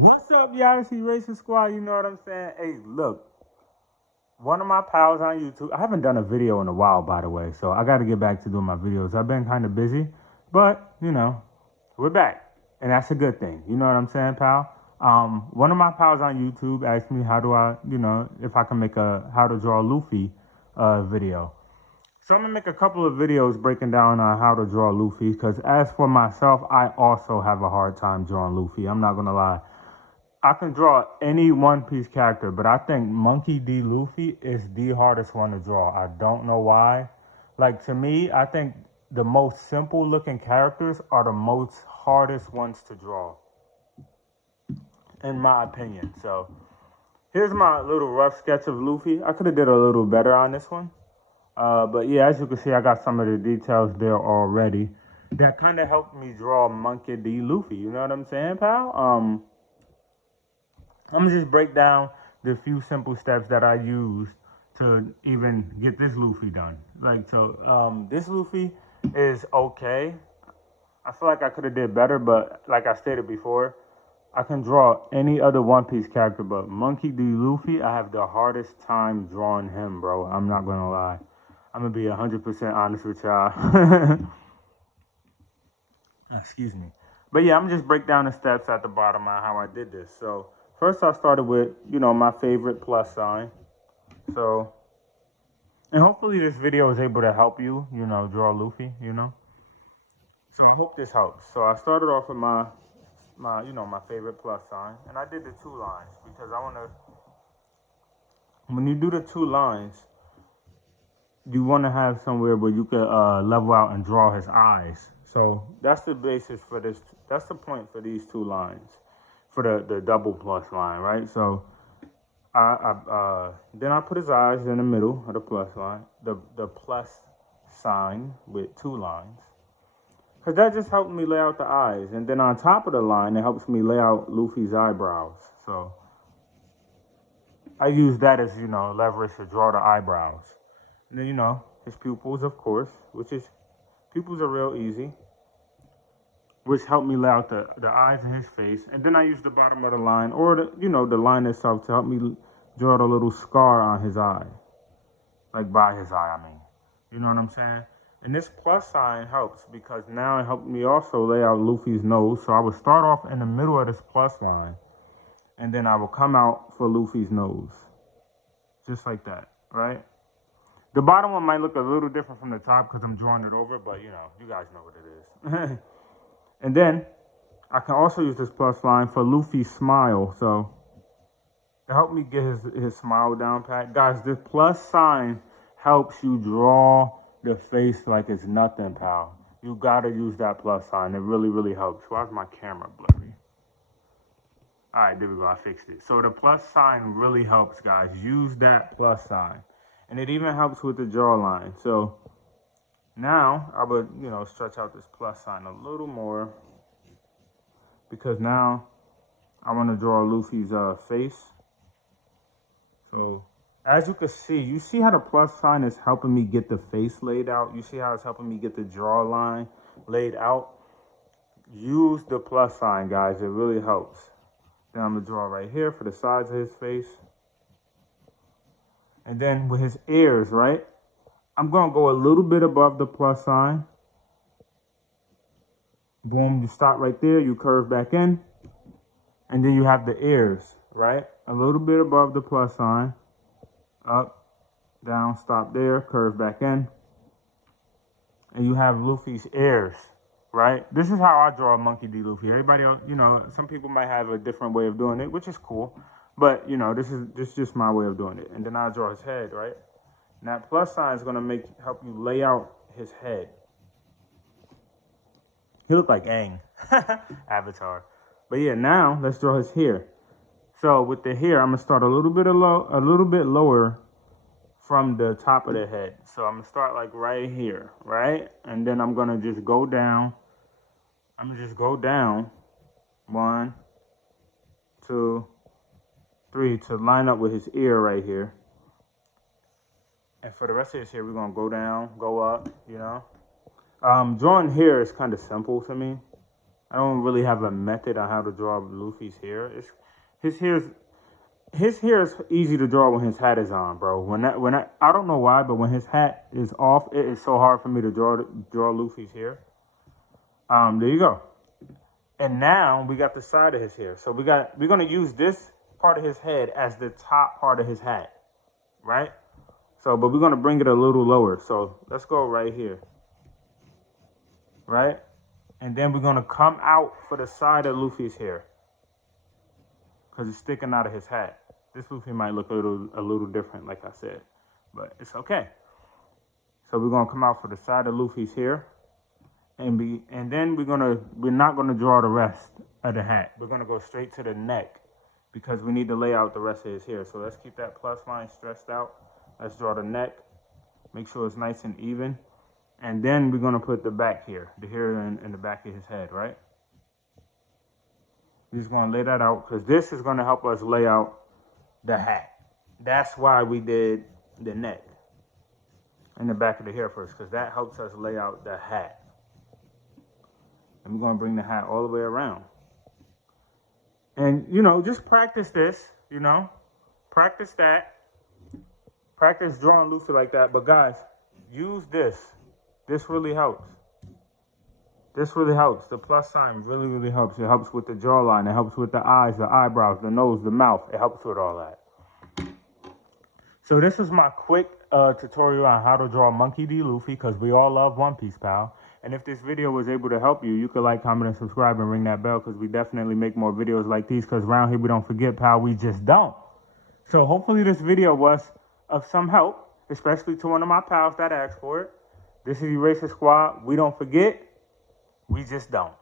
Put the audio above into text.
What's up, Yashi Racing Squad? You know what I'm saying? Hey, look, one of my pals on YouTube. I haven't done a video in a while, by the way, so I got to get back to doing my videos. I've been kind of busy, but we're back, and that's a good thing. You know what I'm saying, pal? One of my pals on YouTube asked me how do I, if I can make a how to draw Luffy video. So I'm gonna make a couple of videos breaking down how to draw Luffy. Because as for myself, I also have a hard time drawing Luffy. I'm not gonna lie. I can draw any One Piece character, but I think Monkey D. Luffy is the hardest one to draw. I don't know why. Like to me, I think the most simple looking characters are the most hardest ones to draw, in my opinion. So here's my little rough sketch of Luffy. I could have did a little better on this one. But yeah, as you can see, I got some of the details there already. That kind of helped me draw Monkey D. Luffy. You know what I'm saying, pal? I'm gonna just break down the few simple steps that I used to even get this Luffy done. Like, so this Luffy is okay. I feel like I could have did better, but like I stated before, I can draw any other One Piece character, but Monkey D. Luffy, I have the hardest time drawing him, bro. I'm not gonna lie. I'm gonna be 100% honest with y'all. Excuse me. But yeah, I'm just break down the steps at the bottom on how I did this. So first I started with, my favorite plus sign. So, and hopefully this video is able to help you, draw Luffy. So I hope this helps. So I started off with my favorite plus sign. And I did the two lines because I want to, when you do the two lines, you want to have somewhere where you could level out and draw his eyes. So that's the basis for this. That's the point for these two lines, for the double plus line, right? So then I put his eyes in the middle of the plus line, the plus sign with two lines, because that just helped me lay out the eyes. And then on top of the line, it helps me lay out Luffy's eyebrows. So I use that as leverage to draw the eyebrows. And then his pupils, of course, pupils are real easy, which helped me lay out the eyes in his face. And then I use the bottom of the line, or the line itself, to help me draw the little scar on his eye, like by his eye. I mean, you know what I'm saying? And this plus sign helps because now it helped me also lay out Luffy's nose. So I would start off in the middle of this plus line, and then I will come out for Luffy's nose, just like that, right? The bottom one might look a little different from the top because I'm drawing it over, but you guys know what it is. And then I can also use this plus line for Luffy's smile. So it helped me get his smile down pat. Guys, this plus sign helps you draw the face like it's nothing, pal. You gotta use that plus sign. It really, really helps. Why's my camera blurry? All right, there we go. I fixed it. So the plus sign really helps, guys. Use that plus sign. And it even helps with the jawline. So now I would, stretch out this plus sign a little more, because now I want to draw Luffy's face. So as you can see, you see how the plus sign is helping me get the face laid out. You see how it's helping me get the jawline laid out. Use the plus sign, guys. It really helps. Then I'm going to draw right here for the sides of his face. And then with his ears, right? I'm going to go a little bit above the plus sign. Boom, you stop right there. You curve back in. And then you have the ears, right? A little bit above the plus sign. Up, down, stop there, curve back in. And you have Luffy's ears, right? This is how I draw a Monkey D. Luffy. Everybody else, some people might have a different way of doing it, which is cool. But, this is just my way of doing it. And then I draw his head, right? And that plus sign is going to help you lay out his head. He looked like Aang, Avatar. But yeah, now let's draw his hair. So with the hair, I'm going to start a little bit lower from the top of the head. So I'm going to start like right here, right? And then I'm going to just go down. I'm going to just go down. 1, 2, 3 to line up with his ear right here. And for the rest of his hair, we're going to go down, go up, Drawing hair is kind of simple to me. I don't really have a method on how to draw Luffy's hair. His hair is easy to draw when his hat is on, bro. I don't know why, but when his hat is off, it is so hard for me to draw Luffy's hair. There you go. And now we got the side of his hair. So we're gonna use this part of his head as the top part of his hat, right? So, but we're gonna bring it a little lower. So let's go right here, right? And then we're gonna come out for the side of Luffy's hair, because it's sticking out of his hat. This Luffy might look a little different, like I said, but it's okay. So we're gonna come out for the side of Luffy's hair, and then we're not gonna draw the rest of the hat. We're gonna go straight to the neck because we need to lay out the rest of his hair. So let's keep that plus line stressed out. Let's draw the neck. Make sure it's nice and even, and then we're gonna put the back here, the hair in the back of his head, right? We're just gonna lay that out because this is gonna help us lay out the hat. That's why we did the neck and the back of the hair first, because that helps us lay out the hat. And we're going to bring the hat all the way around. And, just practice this, Practice that. Practice drawing Luffy like that. But, guys, use this. This really helps. This really helps. The plus sign really, really helps. It helps with the jawline. It helps with the eyes, the eyebrows, the nose, the mouth. It helps with all that. So this is my quick tutorial on how to draw Monkey D. Luffy, because we all love One Piece, pal. And if this video was able to help you, you could like, comment, and subscribe and ring that bell, because we definitely make more videos like these, because around here we don't forget, pal. We just don't. So hopefully this video was of some help, especially to one of my pals that asked for it. This is Eraser Squad. We don't forget. We just don't.